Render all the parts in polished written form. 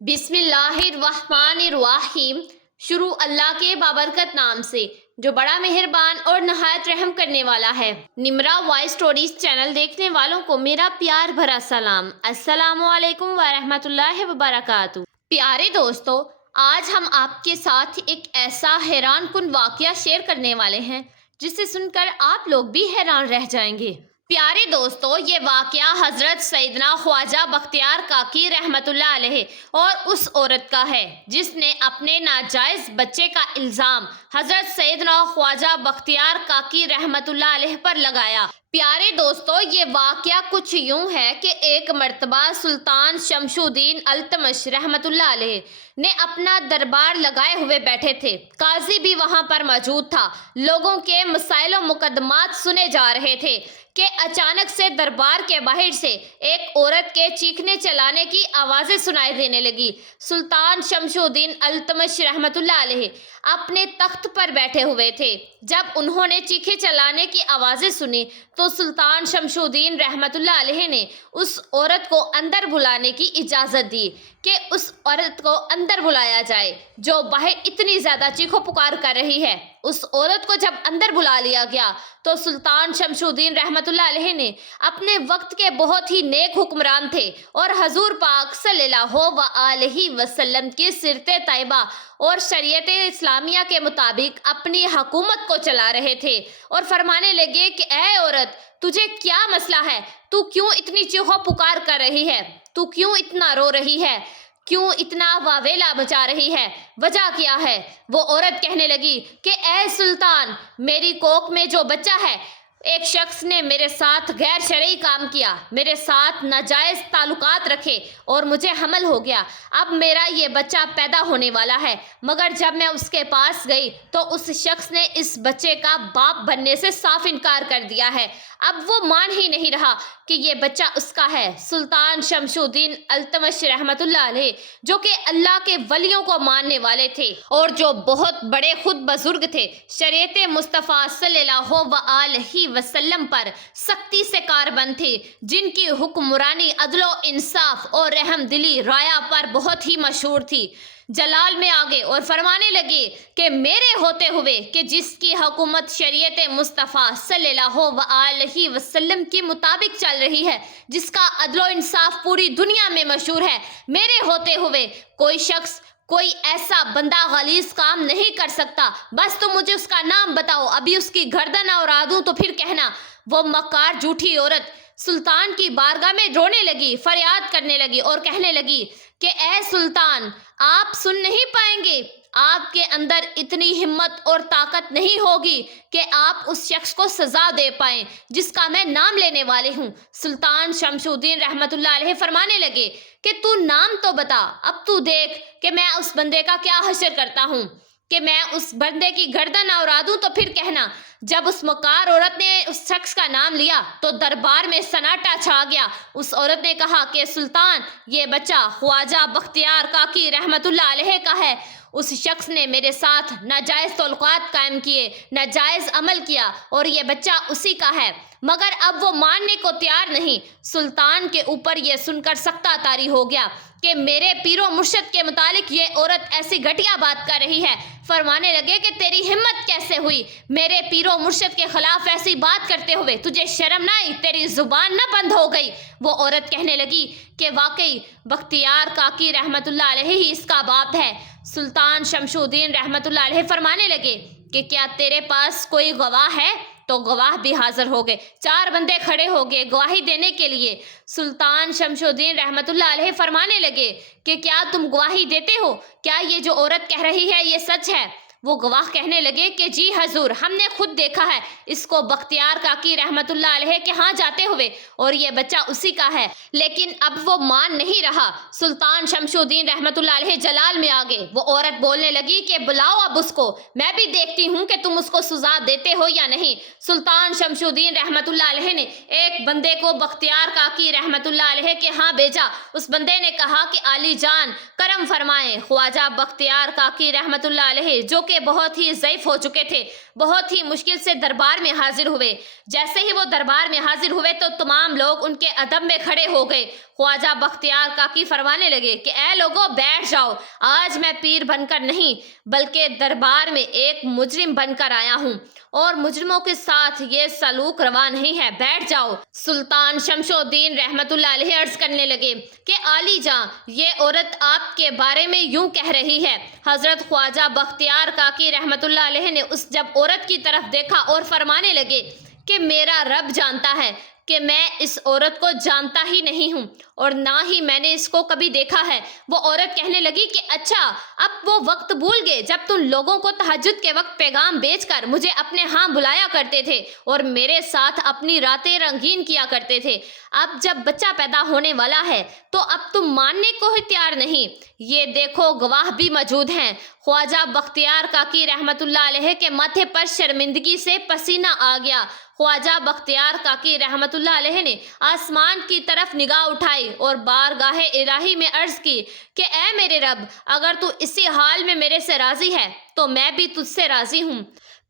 بسم اللہ الرحمن الرحیم۔ شروع اللہ کے بابرکت نام سے جو بڑا مہربان اور نہایت رحم کرنے والا ہے۔ نمرا وائس سٹوریز چینل دیکھنے والوں کو میرا پیار بھرا سلام۔ السلام علیکم ورحمۃ اللہ وبرکاتہ۔ پیارے دوستو، آج ہم آپ کے ساتھ ایک ایسا حیران کن واقعہ شیئر کرنے والے ہیں جسے سن کر آپ لوگ بھی حیران رہ جائیں گے۔ پیارے دوستو، یہ واقعہ حضرت سیدنا خواجہ بختیار کاکی رحمت اللہ علیہ اور اس عورت کا ہے جس نے اپنے ناجائز بچے کا الزام حضرت سیدنا خواجہ بختیار کاکی رحمت اللہ علیہ پر لگایا۔ پیارے دوستو، یہ واقعہ کچھ یوں ہے کہ ایک مرتبہ سلطان شمس الدین التمش رحمت اللہ علیہ نے اپنا دربار لگائے ہوئے بیٹھے تھے۔ قاضی بھی وہاں پر موجود تھا۔ لوگوں کے مسائل و مقدمات سنے جا رہے تھے کہ اچانک سے دربار کے باہر سے ایک عورت کے چیخنے چلانے کی آوازیں سنائی دینے لگی۔ سلطان شمس الدین التمش رحمت اللہ علیہ اپنے تخت پر بیٹھے ہوئے تھے۔ جب انہوں نے چیخے چلانے کی آوازیں سنی تو سلطان شمس الدین رحمت اللہ علیہ نے اس عورت کو اندر بلانے کی اجازت دی کہ اس عورت کو اندر بلایا جائے جو باہر اتنی زیادہ چیخو پکار کر رہی ہے۔ اس عورت کو جب اندر بلا لیا گیا تو سلطان شمس الدین رحمت اللہ علیہ نے اپنے وقت کے بہت ہی نیک حکمران تھے اور حضور پاک صلی اللہ علیہ وسلم کی سیرت طیبہ اور شریعت اسلامیہ کے مطابق اپنی حکومت کو چلا رہے تھے اور فرمانے لگے کہ اے عورت، تجھے کیا مسئلہ ہے؟ تو کیوں اتنی چیخو پکار کر رہی ہے؟ تو کیوں اتنا رو رہی ہے؟ کیوں اتنا واویلا مچا رہی ہے؟ وجہ کیا ہے؟ وہ عورت کہنے لگی کہ اے سلطان، میری کوکھ میں جو بچہ ہے، ایک شخص نے میرے ساتھ غیر شرعی کام کیا، میرے ساتھ ناجائز تعلقات رکھے اور مجھے حمل ہو گیا۔ اب میرا یہ بچہ پیدا ہونے والا ہے، مگر جب میں اس کے پاس گئی تو اس شخص نے اس بچے کا باپ بننے سے صاف انکار کر دیا ہے۔ اب وہ مان ہی نہیں رہا کہ یہ بچہ اس کا ہے۔ سلطان شمس الدین التمش رحمت اللہ علیہ جو کہ اللہ کے ولیوں کو ماننے والے تھے اور جو بہت بڑے خود بزرگ تھے، شریعت مصطفیٰ صلی اللہ علیہ وسلم پر سختی سے کاربند تھے، جن کی حکمرانی عدل و انصاف اور رحم دلی رایا پر بہت ہی مشہور تھی، جلال میں آگے اور فرمانے لگے کہ میرے ہوتے ہوئے کہ جس کی حکومت شریعت مصطفیٰ صلی اللہ علیہ وسلم کے مطابق چل رہی ہے، جس کا عدل و انصاف پوری دنیا میں مشہور ہے، میرے ہوتے ہوئے کوئی شخص، کوئی ایسا بندہ غلیظ کام نہیں کر سکتا۔ بس تم مجھے اس کا نام بتاؤ، ابھی اس کی گردن اڑا دوں تو پھر کہنا۔ وہ مکار جھوٹی عورت سلطان کی بارگاہ میں رونے لگی، فریاد کرنے لگی اور کہنے لگی کہ اے سلطان، آپ سن نہیں پائیں گے، آپ کے اندر اتنی ہمت اور طاقت نہیں ہوگی کہ آپ اس شخص کو سزا دے پائیں جس کا میں نام لینے والی ہوں۔ سلطان شمس الدین رحمت اللہ علیہ فرمانے لگے کہ تو نام تو بتا، اب تو دیکھ کہ میں اس بندے کا کیا حشر کرتا ہوں، کہ میں اس بندے کی گردن اڑا دوں تو پھر کہنا۔ جب اس مکار عورت نے اس شخص کا نام لیا تو دربار میں سناٹا چھا گیا۔ اس عورت نے کہا کہ سلطان، یہ بچہ خواجہ بختیار کاکی رحمت اللہ علیہ کا ہے۔ اس شخص نے میرے ساتھ ناجائز تعلقات قائم کیے، ناجائز عمل کیا اور یہ بچہ اسی کا ہے، مگر اب وہ ماننے کو تیار نہیں۔ سلطان کے اوپر یہ سن کر سختہ طاری ہو گیا کہ میرے پیر و مرشد کے متعلق یہ عورت ایسی گھٹیا بات کر رہی ہے۔ فرمانے لگے کہ تیری ہمت کیسے ہوئی میرے پیر و مرشد کے خلاف ایسی بات کرتے ہوئے؟ تجھے شرم نہ آئی؟ تیری زبان نہ بند ہو گئی؟ وہ عورت کہنے لگی کہ واقعی بختیار کاکی رحمت اللہ علیہ ہی اس کا باپ ہے۔ سلطان شمس الدین رحمت اللہ علیہ فرمانے لگے کہ کیا تیرے پاس کوئی گواہ ہے؟ تو گواہ بھی حاضر ہو گئے، 4 بندے کھڑے ہو گئے گواہی دینے کے لیے۔ سلطان شمس الدین رحمت اللہ علیہ فرمانے لگے کہ کیا تم گواہی دیتے ہو؟ کیا یہ جو عورت کہہ رہی ہے یہ سچ ہے؟ وہ گواہ کہنے لگے کہ جی حضور، ہم نے خود دیکھا ہے اس کو بختیار کاکی رحمت اللہ علیہ کے ہاں جاتے ہوئے اور یہ بچہ اسی کا ہے۔ لیکن اب وہ مان نہیں رہا۔ سلطان شمس الدین رحمت اللہ علیہ جلال میں آگے۔ وہ عورت بولنے لگی کہ بلاؤ اب اس کو، میں بھی دیکھتی ہوں کہ تم اس کو سزا دیتے ہو یا نہیں۔ سلطان شمس الدین رحمت اللہ علیہ نے ایک بندے کو بختیار کاکی رحمت اللہ علیہ کے ہاں بھیجا۔ اس بندے نے کہا کہ عالی جان کرم فرمائیں، خواجہ بختیار کاکی رحمت اللہ علیہ جو کہ کے بہت ہی ضعیف ہو چکے تھے، بہت ہی مشکل سے دربار میں حاضر ہوئے۔ جیسے ہی وہ دربار میں حاضر ہوئے تو تمام لوگ ان کے ادب میں کھڑے ہو گئے۔ خواجہ بختیار کاکی فرمانے لگے کہ اے لوگو بیٹھ جاؤ، آج میں پیر بن کر نہیں بلکہ دربار میں ایک مجرم بن کر آیا ہوں، اور مجرموں کے ساتھ یہ سلوک روا نہیں ہے، بیٹھ جاؤ۔ سلطان شمس الدین رحمت اللہ علیہ عرض کرنے لگے کہ عالی جاں، یہ عورت آپ کے بارے میں یوں کہہ رہی ہے۔ حضرت خواجہ بختیار کاکی رحمت اللہ علیہ نے جب عورت کی طرف دیکھا اور فرمانے لگے کہ میرا رب جانتا ہے کہ میں اس عورت کو جانتا ہی نہیں ہوں اور نہ ہی میں نے اس کو کبھی دیکھا ہے۔ وہ عورت کہنے لگی کہ اچھا، اب وہ وقت بھول گئے جب تم لوگوں کو تہجد کے وقت پیغام بیچ کر مجھے اپنے ہاں بلایا کرتے تھے اور میرے ساتھ اپنی راتیں رنگین کیا کرتے تھے۔ اب جب بچہ پیدا ہونے والا ہے تو اب تم ماننے کو ہی تیار نہیں۔ یہ دیکھو گواہ بھی موجود ہیں۔ خواجہ بختیار کاکی رحمت اللہ علیہ کے ماتھے پر شرمندگی سے پسینہ آ گیا۔ خواجہ بختیار کاکی رحمت اللہ علیہ نے آسمان کی طرف نگاہ اٹھائی اور بارگاہ الہی میں عرض کی کہ اے میرے رب، اگر تو اسی حال میں میرے سے راضی ہے تو میں بھی تجھ سے راضی ہوں۔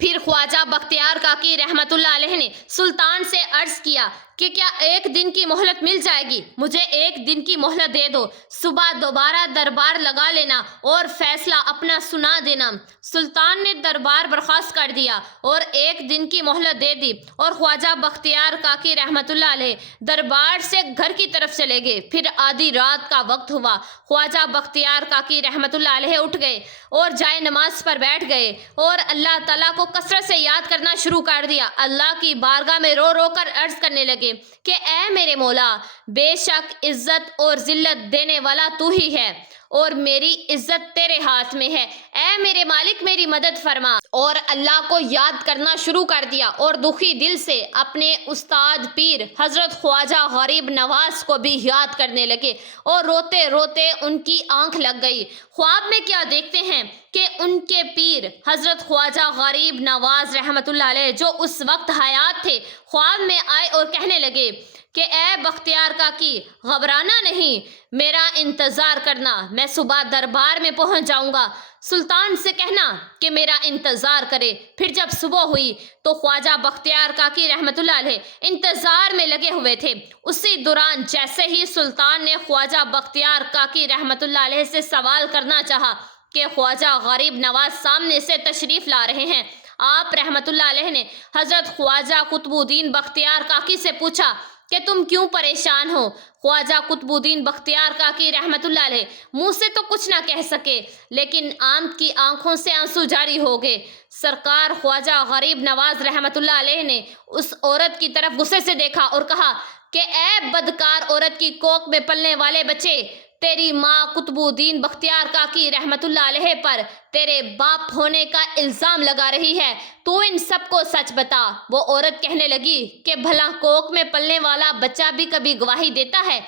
پھر خواجہ بختیار کاکی رحمت اللہ علیہ نے سلطان سے عرض کیا کہ کیا ایک دن کی مہلت مل جائے گی؟ مجھے ایک دن کی مہلت دے دو، صبح دوبارہ دربار لگا لینا اور فیصلہ اپنا سنا دینا۔ سلطان نے دربار برخاست کر دیا اور ایک دن کی مہلت دے دی اور خواجہ بختیار کاکی رحمت اللہ علیہ دربار سے گھر کی طرف چلے گئے۔ پھر آدھی رات کا وقت ہوا۔ خواجہ بختیار کاکی رحمت اللہ علیہ اٹھ گئے اور جائے نماز پر بیٹھ گئے اور اللہ تعالیٰ کو کثرت سے یاد کرنا شروع کر دیا۔ اللہ کی بارگاہ میں رو رو کر عرض کرنے لگے کہ اے میرے مولا، بے شک عزت اور ذلت دینے والا تو ہی ہے اور میری عزت تیرے ہاتھ میں ہے۔ اے میرے مالک، میری مدد فرما۔ اور اللہ کو یاد کرنا شروع کر دیا اور دکھی دل سے اپنے استاد پیر حضرت خواجہ غریب نواز کو بھی یاد کرنے لگے اور روتے روتے ان کی آنکھ لگ گئی۔ خواب میں کیا دیکھتے ہیں کہ ان کے پیر حضرت خواجہ غریب نواز رحمت اللہ علیہ جو اس وقت حیات تھے، خواب میں آئے اور کہنے لگے کہ اے بختیار کاکی، گھبرانا نہیں، میرا انتظار کرنا، میں صبح دربار میں پہنچ جاؤں گا۔ سلطان سے کہنا کہ میرا انتظار کرے۔ پھر جب صبح ہوئی تو خواجہ بختیار کاکی رحمت اللہ علیہ انتظار میں لگے ہوئے تھے۔ اسی دوران جیسے ہی سلطان نے خواجہ بختیار کاکی رحمت اللہ علیہ سے سوال کرنا چاہا کہ خواجہ غریب نواز سامنے سے تشریف لا رہے ہیں، آپ رحمت اللہ علیہ نے حضرت خواجہ قطب الدین بختیار کاکی سے پوچھا کہ تم کیوں پریشان ہو؟ خواجہ قطب الدین بختیار کاکی رحمت اللہ علیہ منہ سے تو کچھ نہ کہہ سکے لیکن آنکھ کی آنکھوں سے آنسو جاری ہو گئے۔ سرکار خواجہ غریب نواز رحمت اللہ علیہ نے اس عورت کی طرف غصے سے دیکھا اور کہا کہ اے بدکار عورت کی کوکھ میں پلنے والے بچے، تیری ماں قطب الدین بختیار کاکی رحمت اللہ علیہ پر تیرے باپ ہونے کا الزام لگا رہی ہے، تو ان سب کو سچ بتا۔ وہ عورت کہنے لگی کہ بھلا کوکھ میں پلنے والا بچہ بھی کبھی گواہی دیتا ہے؟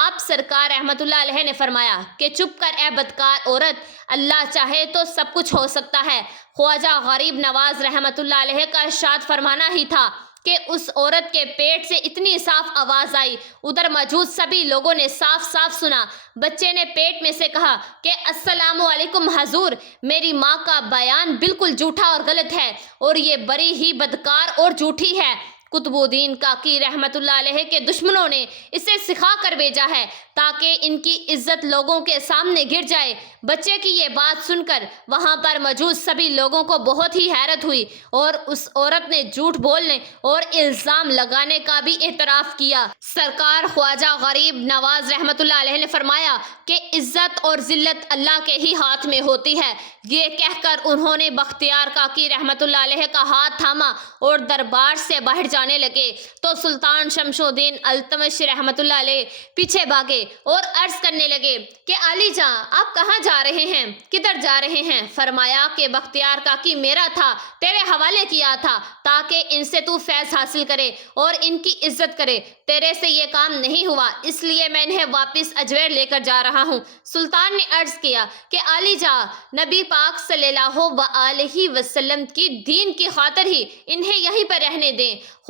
آپ سرکار رحمت اللہ علیہ نے فرمایا کہ چپ کر اے بدکار عورت، اللہ چاہے تو سب کچھ ہو سکتا ہے۔ خواجہ غریب نواز رحمت اللہ علیہ کا ارشاد فرمانا ہی تھا کہ اس عورت کے پیٹ سے اتنی صاف آواز آئی، ادھر موجود سبھی لوگوں نے صاف صاف سنا۔ بچے نے پیٹ میں سے کہا کہ السلام علیکم حضور، میری ماں کا بیان بالکل جھوٹا اور غلط ہے اور یہ بڑی ہی بدکار اور جھوٹی ہے۔ قطب الدین کاکی رحمت اللہ علیہ کے دشمنوں نے اسے سکھا کر بھیجا ہے تاکہ ان کی عزت لوگوں کے سامنے گر جائے۔ بچے کی یہ بات سن کر وہاں پر موجود سبھی لوگوں کو بہت ہی حیرت ہوئی اور اس عورت نے جھوٹ بولنے اور الزام لگانے کا بھی اعتراف کیا۔ سرکار خواجہ غریب نواز رحمت اللہ علیہ نے فرمایا کہ عزت اور ذلت اللہ کے ہی ہاتھ میں ہوتی ہے۔ یہ کہہ کر انہوں نے بختیار کاکی رحمت اللہ علیہ کا ہاتھ تھاما اور دربار سے باہر جانے لگے تو سلطان شمس الدین التمش رحمت اللہ علیہ پیچھے بھاگے اور عرض کرنے لگے کہ علی جاں، آپ کہاں جا رہے ہیں؟ کدھر جا رہے ہیں؟ فرمایا کہ بختیار کاکی میرا تھا، تیرے حوالے کیا تھا تاکہ ان سے تو فیض حاصل کرے اور ان کی عزت کرے۔ تیرے سے یہ کام نہیں ہوا، اس لیے میں انہیں واپس اجویر لے کر جا رہا ہوں۔ سلطان نے عرض کیا کہ علی جاں، نبی پاک صلی اللہ علیہ وسلم کی دین کی خاطر ہی انہیں یہیں پر رہنے دیں۔